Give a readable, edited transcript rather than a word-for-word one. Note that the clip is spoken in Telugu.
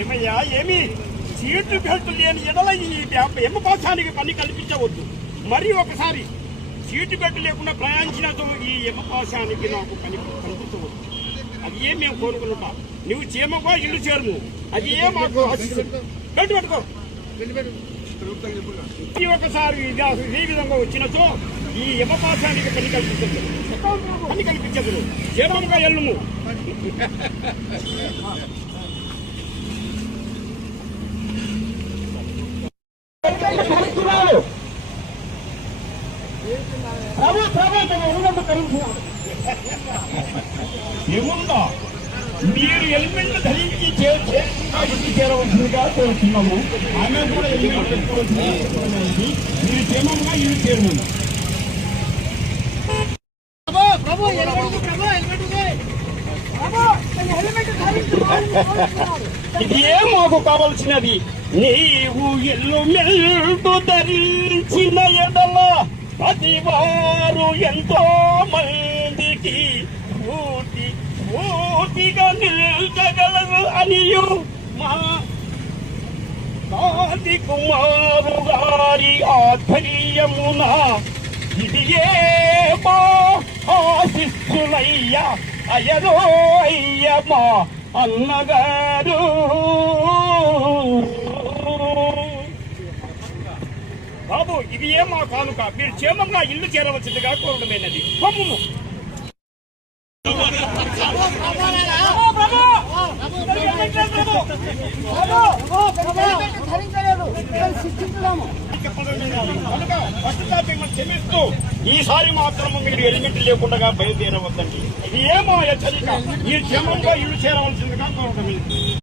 ఏమయ్యా ఏమి సీట్లు బెల్ట్ లేని ఎడల ఈ యమపాశానికి పని కల్పించవద్దు. మరి ఒకసారి సీటు బెల్ట్ లేకుండా ప్రయాణించినతో ఈ యమపాశానికి నాకు పని కల్పించవద్దు. అది ఏం మేము కోరుకుంటా. నువ్వు చీమకో ఇల్లు చేరుము, అది ఏ మాకు బెల్ట్ పెట్టుకో. ఒకసారి ఈ విధంగా వచ్చినచో ఈ యమపాశానికి పని కల్పించదు. క్షేమంగా ఎల్లుము. ఏముందా మీరు హెల్మెట్ ధరించి చేరవలసిందిగా కోరుతున్నాము. ఆమె కూడా హెల్మెట్ పెట్టుకోవాల్సింది. మీరు క్షేమంగా ఇల్లు చేరుము. ఇది ఏం మాకు కావలసినది. నీవు ఎల్లు మెల్టు ధరించిన ఎడల అది వారు ఎంతో మందికి పూర్తిగా నిల్చగలరు అనియు మా కాంతి కుమారు గారి ఆధ్వర్యమున ఇది ఏ మా ఆశిస్సులయ్యా అయ్యనో అయ్యమ్మా అన్నగారు. బాబు ఇది ఏమా కానుక. మీరు క్షేమంగా ఇల్లు చేరవలసిందిగా కోరడమైనది. పంపుము. క్షమిస్తూ ఈసారి మాత్రము మీరు హెల్మెట్ లేకుండా బయలుదేరవద్దండి. ఇది ఏమో హెచ్చరిక. ఈ క్షేమంగా ఇల్లు చేరవలసిందిగా కోరడమైనది.